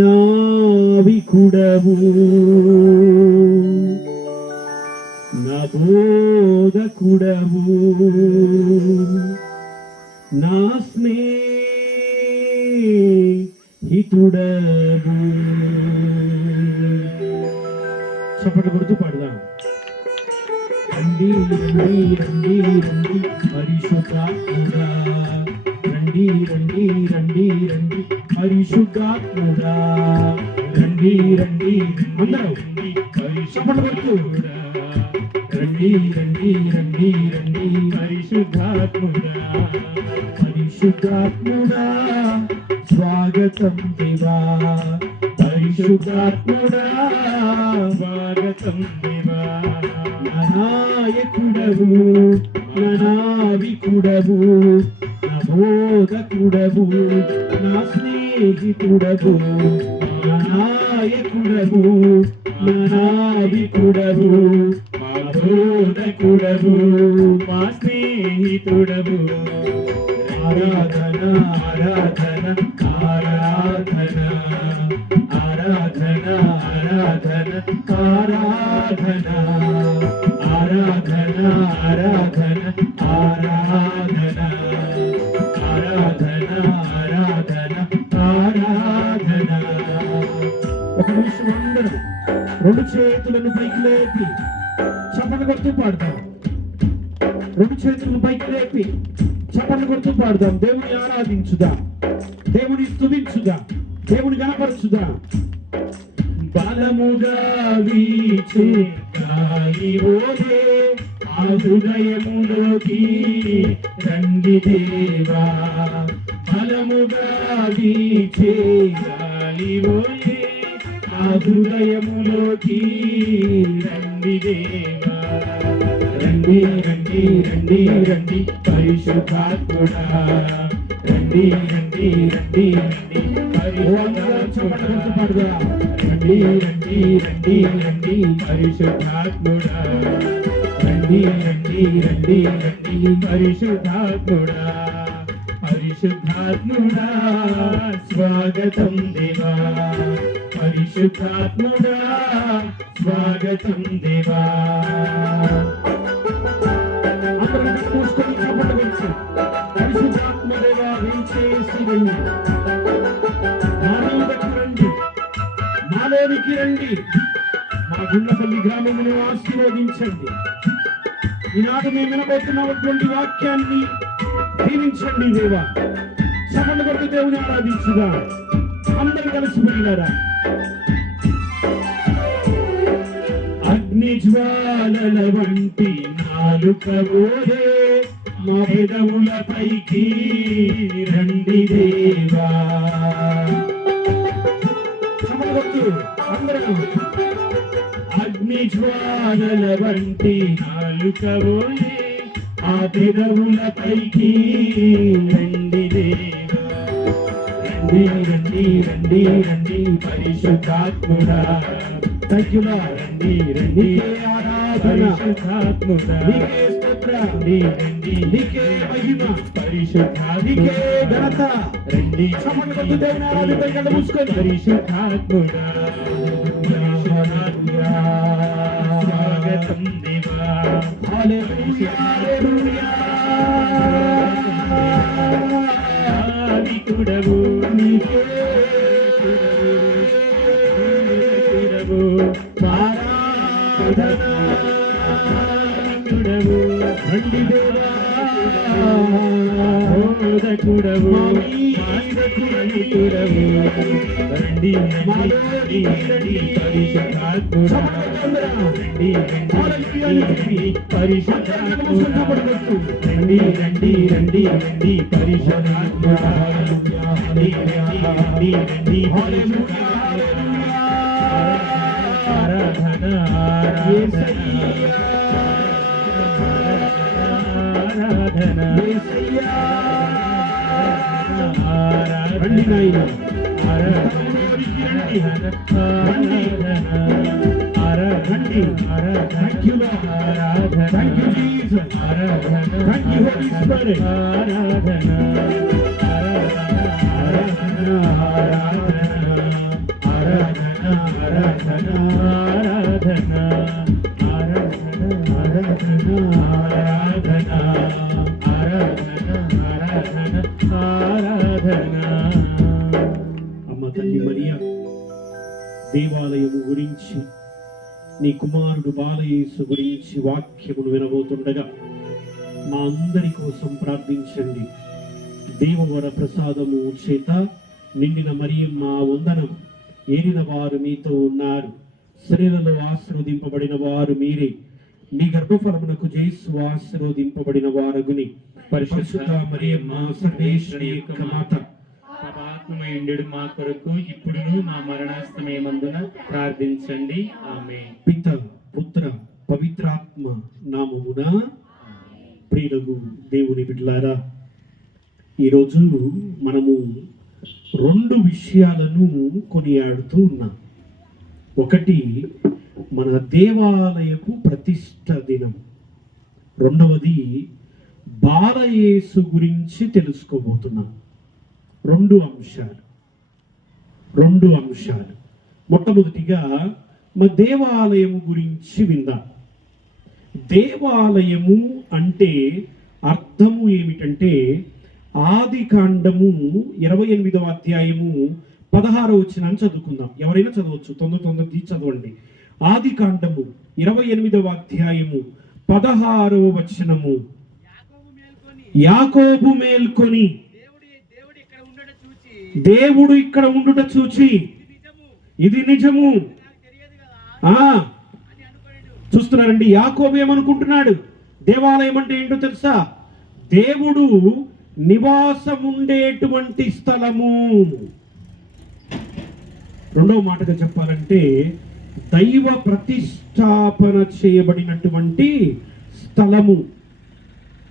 నావికుడవు నా బోధకుడవు నా స్నేహితుడవు. చప్పట్లు కొడుతూ పాడదాం. రండి రండి రండి రండి పరిశుద్ధాత్ముడా, రండి రండి రండి రండి పరిశుద్ధాత్ముడా, రండి రండి అందరూ పరిశుద్ధుడా, రండి రండి రండి రండి పరిశుద్ధాత్ముడా, పరిశుద్ధాత్ముడా స్వాగతం దేవా, పరిశుద్ధాత్ముడా స్వాగతం దేవా. నాయకుడవు నావికుడవు నా బోధకుడవు నా స్నేహితుడవు, నాయకుడవు నావికుడవు మా బోధకుడవు మా స్నేహితుడవు. ఆరాధన ఆరాధన ఆరాధన ఆరాధన ఆరాధన ఆరాధన ఆరాధన ఆరాధన ఆరాధన ఆరాధన ఆరాధన ఆరాధన. ఒక నిమిషం అందరూ రెండు చేతులను పైకి లేపి చప్పట్లు కొడుతూ పాడతాం. రెండు చేతులను పైకి లేపి చప్పట్లు కొడుతూ పాడదాం. దేవుని ఆరాధించుదా, దేవుని స్తుతించుదా, దేవుని గణపరచుదా. బలముగా వీచే గాలి ఓలే ఆ హృదయములోకి రండి దేవా, బలముగా వీచే గాలి ఓలే ఆ హృదయములోకి రండి దేవా, రండి రండి రండి రండి పరిశుద్ధాత్ముడా, రండి రండి రండి రండి పరిశుద్ధాత్ముడా, రండి రండి రండి రండి పరిశుద్ధాత్ముడా, రండి రండి రండి రండి పరిశుద్ధాత్ముడా, పరిశుద్ధాత్ముడా స్వాగతం దేవా, పరిశుద్ధాత్ముడా స్వాగతం దేవా. పరిశుద్ధాత్మ దేవా వేంచేసి రండి, నాలోనికి రండి, మా గుండపల్లి గ్రామమును ఆశీర్వదించండి. ఈనాడు మేము వినబోతున్నటువంటి వాక్యాన్ని దీవించండి దేవా. చప్పట్లు కొడుతూ దేవుని ఆరాధించుగా అందరూ కలిసి వెళ్ళారా. అగ్ని జ్వాలల వంటి నాలుక ఓలే మా పెదవుల పైకి రండి దేవా. అందరూ అగ్ని జ్వాలల వంటి నాలుక ఓలే ఆ పెదవుల పైకి రండి దేవా, రండి రండి రండి రండి పరిశుద్ధాత్ముడా. తగ్గులా రండి రండి పరిశుద్ధాత్ముడా, నీకే స్తోత్రం, రండి రండి నీకే మహిమ పరిశుద్ధాత్ముడా, ఘనత రండి. చప్పట్లు దేవుని ఆరాధన కళ్ళు మూసుకొని పరిశుద్ధాత్ముడా స్వాగతం దేవా. హల్లెలూయా హల్లెలూయా. నావికుడవు నీకే ఆరాధన, నావికుడవు రండి దేవా, బోధకుడవు స్నేహితుడవు, రండి రండి రండి పరిశుద్ధాత్ముడా, రండి రండి పరిశుద్ధాత్ముడా, రండి రండి రండి రండి పరిశుద్ధాత్ముడా, రండి రండి రండి పరిశుద్ధాత్ముడా. ఆరాధన ఆరాధన ఆరాధన రండి నాయన రండి. Thank you, Lord. Thank you, Jesus. Thank you, Holy Spirit. నీ కుమారుడు బాలయేసు గురించి వాక్యమును వినబోతుండగా మా అందరి కోసం ప్రార్థించండి. దేవవర ప్రసాదము చేత నిండిన మరియమ్మ వందనం. ఏలిన వారు మీతో ఉన్నారు, స్త్రీలలో ఆశీర్వదింపబడిన వారు మీరే. మీ గర్భఫలమునకు యేసు ఆశీర్వదింపబడిన వారగుని. పరిశుద్ధ మరియమ్మ సర్వేశ్వరి యొక్క మాత, పాపాత్మయుండెడు మా కొరకు ఇప్పుడును మా మరణాస్తమయమందున ప్రార్థించండి. ఆమేన్. పిత పుత్ర పవిత్రాత్మ నామమున. ప్రియులకు దేవుని బిడ్డలారా, ఈరోజు మనము 2 విషయాలను కొనియాడుతూ ఉన్నాం. ఒకటి మన దేవాలయపు ప్రతిష్ట దినం, రెండవది బాలయేసు గురించి తెలుసుకోబోతున్నాం. 2 అంశాలు. మొట్టమొదటిగా మా దేవాలయము గురించి విందాం. దేవాలయము అంటే అర్థము ఏమిటంటే, ఆది కాండము 28వ అధ్యాయము 16వ వచనాన్ని చదువుకుందాం. ఎవరైనా చదవచ్చు, తొందర చదవండి. ఆది కాండము 28వ అధ్యాయము 16వ వచనము. యాకోబు మేల్కొని దేవుడు ఇక్కడ ఉండుట చూచి ఇది నిజము. చూస్తున్నారండి, యాకోబు ఏమనుకుంటున్నాడు? దేవాలయం అంటే ఏంటో తెలుసా? దేవుడు నివాసముండేటువంటి స్థలము. రెండవ మాటగా చెప్పాలంటే దైవ ప్రతిష్టాపన చేయబడినటువంటి స్థలము.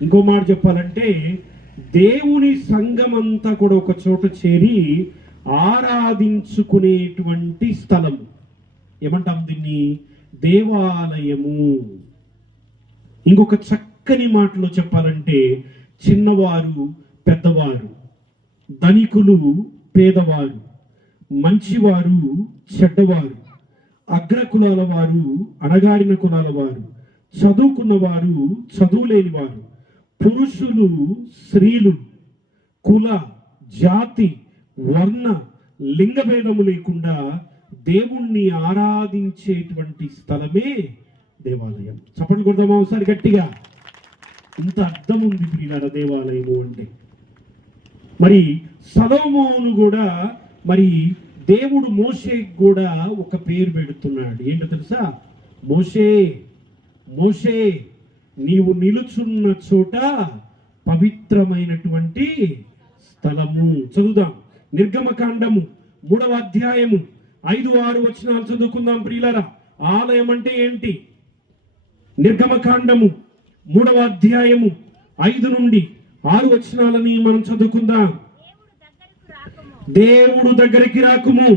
ఇంకో మాట చెప్పాలంటే దేవుని సంఘమంతా కూడా ఒక చోట చేరి ఆరాధించుకునేటువంటి స్థలము. ఏమంటాం దీన్ని? దేవాలయము. ఇంకొక చక్కని మాటలో చెప్పాలంటే చిన్నవారు పెద్దవారు, ధనికులు పేదవారు, మంచివారు చెడ్డవారు, అగ్రకులాల వారు అణగారిన కులాల వారు, చదువుకున్నవారు చదువులేని వారు, పురుషులు స్త్రీలు, కుల జాతి వర్ణ లింగభేదము లేకుండా దేవుణ్ణి ఆరాధించేటువంటి స్థలమే దేవాలయం. చప్పట్లు కొడదామా ఒకసారి గట్టిగా? ఇంత అర్థం ఉంది ప్రియులారా దేవాలయము అంటే. మరి సొలొమోను కూడా, మరి దేవుడు మోషేకి కూడా ఒక పేరు పెడుతున్నాడు. ఏంటో తెలుసా? మోషే మోషే నీవు నిలుచున్న చోట పవిత్రమైనటువంటి స్థలము. చదువుదాం. నిర్గమకాండము 3వ అధ్యాయము 5-6 వచనాలు చదువుకుందాం ప్రియులారా. ఆలయం అంటే ఏంటి? నిర్గమకాండము 3వ అధ్యాయము 5 నుండి 6 వచనాలని మనం చదువుకుందాం. దేవుడు దగ్గరికి రాకుము,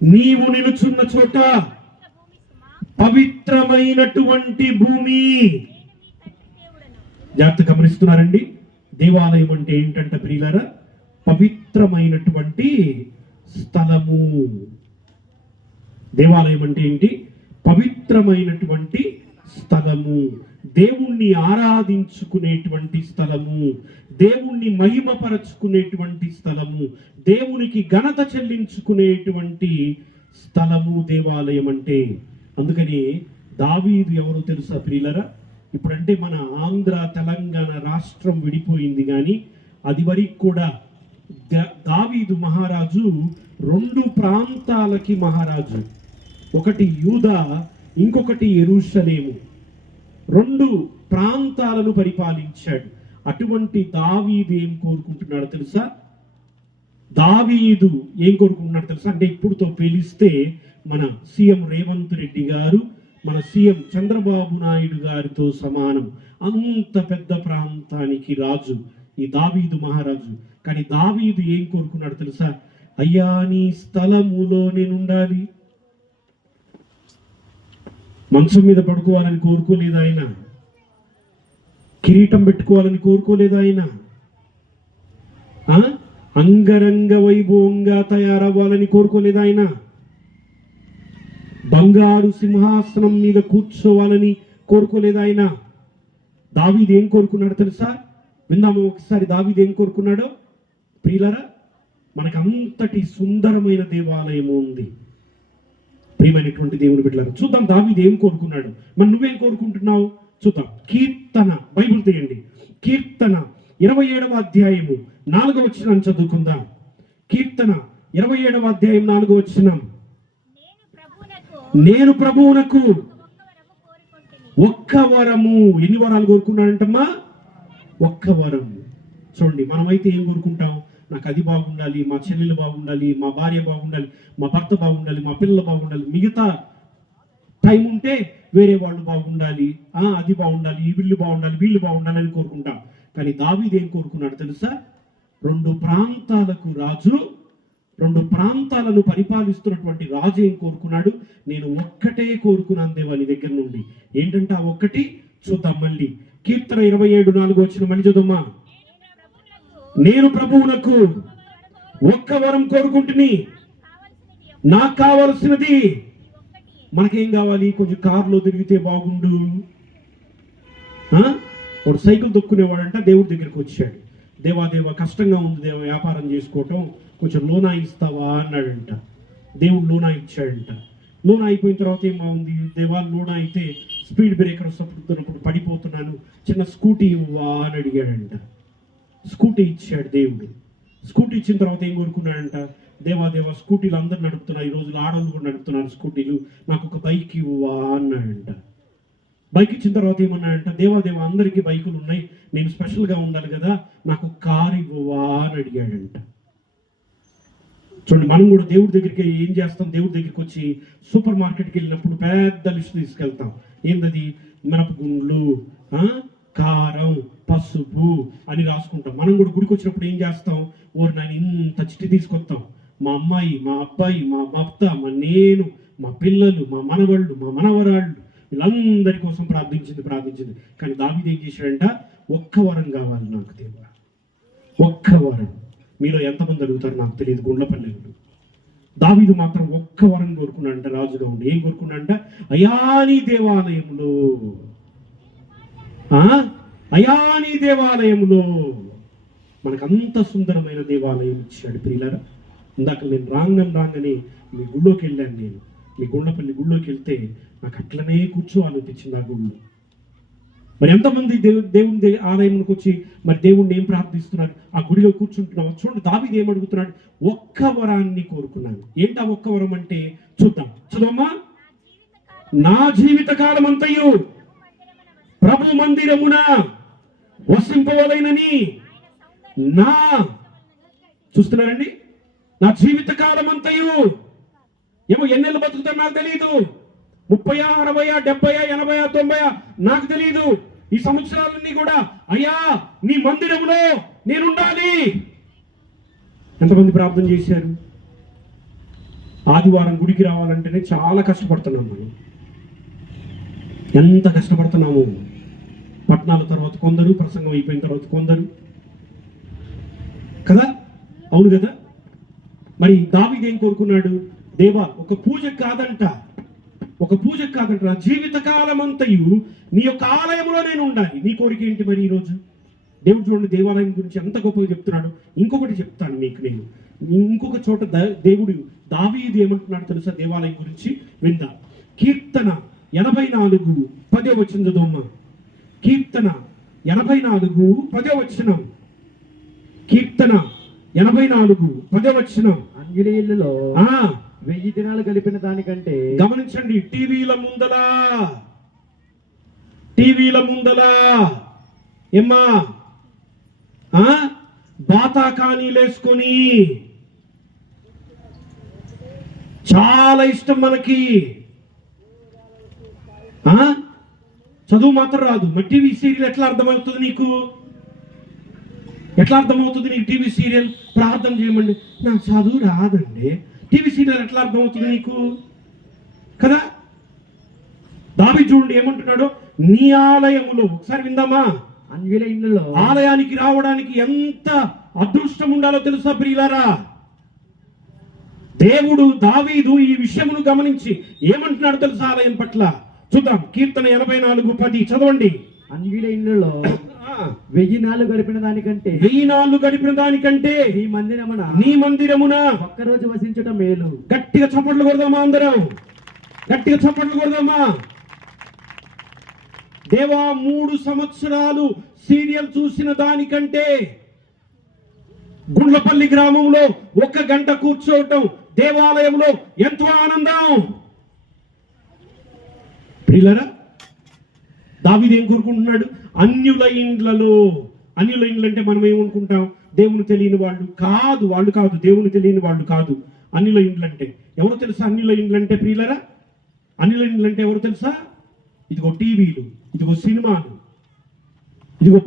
నీవు నిలుచున్న చోట పవిత్రమైనటువంటి భూమి. జాగ్రత్త గమనిస్తున్నారండి? దేవాలయం అంటే ఏంటంటే ప్రియులారా, పవిత్రమైనటువంటి స్థలము. దేవాలయం అంటే ఏంటి? పవిత్రమైనటువంటి స్థలము. దేవుణ్ణి ఆరాధించుకునేటువంటి స్థలము, దేవుణ్ణి మహిమపరచుకునేటువంటి స్థలము, దేవునికి ఘనత చెల్లించుకునేటువంటి స్థలము దేవాలయం అంటే. అందుకని దావీదు ఎవరో తెలుసా ప్రియులరా? ఇప్పుడంటే మన ఆంధ్ర తెలంగాణ రాష్ట్రం విడిపోయింది, కానీ అది వరకు కూడా దావీదు మహారాజు 2 ప్రాంతాలకి మహారాజు. ఒకటి యూదా, ఇంకొకటి యెరూషలేము. 2 ప్రాంతాలను పరిపాలించాడు. అటువంటి దావీదు ఏం కోరుకుంటున్నాడు తెలుసా? దావీదు ఏం కోరుకుంటున్నాడు తెలుసా? అంటే ఇప్పుడుతో పిలిస్తే మన సీఎం రేవంత్ రెడ్డి గారు, మన సీఎం చంద్రబాబు నాయుడు గారితో సమానం. అంత పెద్ద ప్రాంతానికి రాజు ఈ దావీదు మహారాజు. కానీ దావీదు ఏం కోరుకున్నాడు తెలుసా? అయ్యా, నీ స్థలములో నేను ఉండాలి. మంచం మీద పడుకోవాలని కోరుకోలేదు ఆయన, కిరీటం పెట్టుకోవాలని కోరుకోలేదు ఆయన, అంగరంగ వైభవంగా తయారవ్వాలని కోరుకోలేదు ఆయన, బంగారు సింహాసనం మీద కూర్చోవాలని కోరుకోలేదు ఆయన. దావీదు ఏం కోరుకున్నాడు తెలుసా? విందాము ఒకసారి దావీదు ఏం కోరుకున్నాడో ప్రియులారా. మనకు అంతటి సుందరమైన దేవాలయం ఉంది. ప్రియమైనటువంటి దేవుని బిడ్డలారా, చూద్దాం దావీదు ఏం కోరుకున్నాడు. మరి నువ్వేం కోరుకుంటున్నావు చూద్దాం. కీర్తన, బైబిల్ తీయండి, కీర్తన 27వ అధ్యాయము 4వ వచనం చదువుకుందాం. కీర్తన 27వ అధ్యాయం 4వ వచనం. నేను ప్రభువునకు ఒక్క వరము. ఎన్ని వరాలు కోరుకున్నాడంటమ్మా? ఒక్క వరం. చూడండి, మనమైతే ఏం కోరుకుంటాం? నాకు అది బాగుండాలి, మా చెల్లెలు బాగుండాలి, మా భార్య బాగుండాలి, మా భర్త బాగుండాలి, మా పిల్లలు బాగుండాలి, మిగతా టైం ఉంటే వేరే వాళ్ళు బాగుండాలి, అది బాగుండాలి, వీళ్ళు బాగుండాలి, వీళ్ళు బాగుండాలి అని కోరుకుంటాం. కానీ దావీదు ఏం కోరుకున్నాడు తెలుసా? 2 ప్రాంతాలకు రాజు, 2 ప్రాంతాలను పరిపాలిస్తున్నటువంటి రాజు ఏం కోరుకున్నాడు? నేను ఒక్కటే కోరుకున్నాను దేవా నీ దగ్గర నుండి. ఏంటంటే ఆ ఒక్కటి చూద్దాం మళ్ళీ. కీర్తన 27:4 వచ్చిన మళ్ళీ చూద్దామా. నేను ప్రభువునకు ఒక్క వరం కోరుకుంటుని, నాకు కావలసినది. మనకేం కావాలి? కొంచెం కారులో తిరిగితే బాగుండు. ఒక సైకిల్ దొక్కునేవాడంట దేవుడి దగ్గరికి వచ్చాడు. దేవా కష్టంగా ఉంది దేవా వ్యాపారం చేసుకోవటం, కొంచెం లోనా ఇస్తావా అన్నాడంట. దేవుడు లోనా ఇచ్చాడంట. లోనా అయిపోయిన తర్వాత ఏం బాగుంది? దేవా లోనా అయితే స్పీడ్ బ్రేకర్ వస్తున్నప్పుడు పడిపోతున్నాను, చిన్న స్కూటీ ఇవ్వా అని అడిగాడంట. స్కూటీ ఇచ్చాడు దేవుడు. స్కూటీ ఇచ్చిన తర్వాత ఏం కోరుకున్నాడంట? దేవా స్కూటీలు అందరు నడుపుతున్నారు, ఈ రోజులు ఆడవాళ్ళు కూడా నడుపుతున్నారు స్కూటీలు, నాకు ఒక బైక్ ఇవ్వా అన్నాడంట. బైక్ ఇచ్చిన తర్వాత ఏమన్నాడంట? దేవా అందరికీ బైకులు ఉన్నాయి, నేను స్పెషల్గా ఉండాలి కదా, నాకు కారు ఇవ్వవా అని అడిగాడంట. చూడండి, మనం కూడా దేవుడి దగ్గరికి ఏం చేస్తాం? దేవుడి దగ్గరికి వచ్చి సూపర్ మార్కెట్కి వెళ్ళినప్పుడు పెద్ద లిస్ట్ తీసుకెళ్తాం. ఏంటది? మినపగుండ్లు, కారం, పసుపు అని రాసుకుంటాం. మనం కూడా గుడికి వచ్చినప్పుడు ఏం చేస్తాం? నేను ఇంత చిట్టి తీసుకొస్తాం. మా అమ్మాయి, మా అబ్బాయి, మా భర్త, నేను, మా పిల్లలు, మా మనవళ్ళు, మా మనవరాళ్ళు, వీళ్ళందరి కోసం ప్రార్థించింది. కానీ దావీదు ఏం చేశాడంట? ఒక్క వరం కావాలి నాకు దేవా, ఒక్క వరం. మీలో ఎంతమంది అడుగుతారు నాకు తెలియదు. గుండ్లపల్లెలు దావీదు మాత్రం ఒక్క వరం కోరుకున్నాడంట రాజుగా ఉండి. ఏం కోరుకున్నాడంట? అయానీ దేవాలయంలో, అయానీ దేవాలయంలో. మనకంత సుందరమైన దేవాలయం ఇచ్చాడు ప్రియులారా. ఇందాక నేను రాగానే మీ గుళ్ళోకి వెళ్ళాను. నేను మీ గుండ్లపల్లి గుళ్ళోకి వెళ్తే నాకు అట్లనే కూర్చోవాలనిపించింది ఆ గుళ్ళు. మరి ఎంతమంది దేవుని ఆలయంలోకి వచ్చి మరి దేవుణ్ణి ఏం ప్రార్థిస్తున్నారు? ఆ గుడిలో కూర్చుంటున్నావు. చూడండి, దావీదు ఏమడుగుతున్నాడు? ఒక్క వరాన్ని కోరుకున్నాను. ఏంటా ఒక్క వరం అంటే? చూద్దాం, చదవమ్మా. నా జీవిత కాలం అంతయు ప్రభు మందిరమున వసింపవలైనని చూస్తున్నారండి, నా జీవిత కాలం అంతయు, ఏమో ఎన్నెళ్ళు బతుకుతారు నాకు తెలియదు, 30, 60, 70, 80, 90 నాకు తెలియదు. ఈ సంవత్సరాలన్నీ కూడా అయ్యా నీ మందిరంలో నేనుండాలి. ఎంతమంది ప్రార్థన చేశారు? ఆదివారం గుడికి రావాలంటేనే చాలా కష్టపడుతున్నాం మనం. ఎంత కష్టపడుతున్నాము. పట్టణాల తర్వాత కొందరు, ప్రసంగం అయిపోయిన తర్వాత కొందరు, కదా? అవును కదా? మరి దావీదు ఏం కోరుకున్నాడు? దేవా ఒక పూజ కాదంట, నా జీవితకాలం అంతయు నీ యొక్క ఆలయంలో నేను ఉండాలి. నీ కోరిక ఏంటి మరి ఈరోజు? దేవుడు చూడండి దేవాలయం గురించి ఎంత గొప్పగా చెప్తున్నాడు. ఇంకొకటి చెప్తాను మీకు నేను. ఇంకొక చోట దేవుడు దావీదు ఏమంటున్నాడు తెలుసా దేవాలయం గురించి? విందా. కీర్తన 84:10 వచనం చదవమ్మా. కీర్తన 84:10 వచనం. కీర్తన 84:10 వచనం. అంగిలీలలో 1000 దినాలు గడిపిన దానికంటే, గమనించండి, టీవీల ముందల ఏమ్మా బాతాకానీలేసుకొని చాలా ఇష్టం మనకి. చదువు మాత్రం రాదు. మరి టీవీ సీరియల్ ఎట్లా అర్థమవుతుంది నీకు? టీవీ సీరియల్ ప్రార్థన చేయమండి, నాకు చదువు రాదండి. టీవీ సీరియల్ ఎట్లా అర్థమవుతుంది నీకు? కదా? దావీదు చూడండి ఏమంటున్నాడు? నీ ఆలయములో, ఒకసారి విందామా. అన్యుల ఇళ్ళలో ఆలయానికి రావడానికి ఎంత అదృష్టం ఉండాలో తెలుసా ప్రియులారా? దేవుడు దావీదు ఈ విషయమును గమనించి ఏమంటున్నాడు తెలుసా ఆలయం పట్ల? చూద్దాం, కీర్తన 84:10 చదవండి. అన్యుల ఇళ్ళలో 1000 నాళ్ళు గడిపిన దానికంటే, 1000 నాళ్ళు గడిపిన దానికంటే నీ మందిరమున ఒక్కరోజు వసించుట మేలు. గట్టిగా చప్పట్లు కొడదామా అందరం? గట్టిగా చప్పట్లు కొడదామా? దేవా 3 సంవత్సరాలు సీరియల్ చూసిన దానికంటే గుండ్లపల్లి గ్రామంలో 1 గంట కూర్చోవటం దేవాలయంలో ఎంతో ఆనందం. ప్రియులారా, దావీదు ఏం కోరుకుంటున్నాడు? అన్యుల ఇండ్లలో. అన్యుల ఇండ్లు అంటే మనం ఏమనుకుంటాం? దేవుని తెలియని వాళ్ళు కాదు, దేవుని తెలియని వాళ్ళు కాదు అన్యుల ఇండ్లు అంటే. ఎవరు తెలుసా అన్యుల ఇండ్లు అంటే? ప్రియులారా, అన్యుల ఇండ్లు అంటే ఎవరు తెలుసా? ఇదిగో టీవీలు, ఇదిగో సినిమాలు, ఇదిగో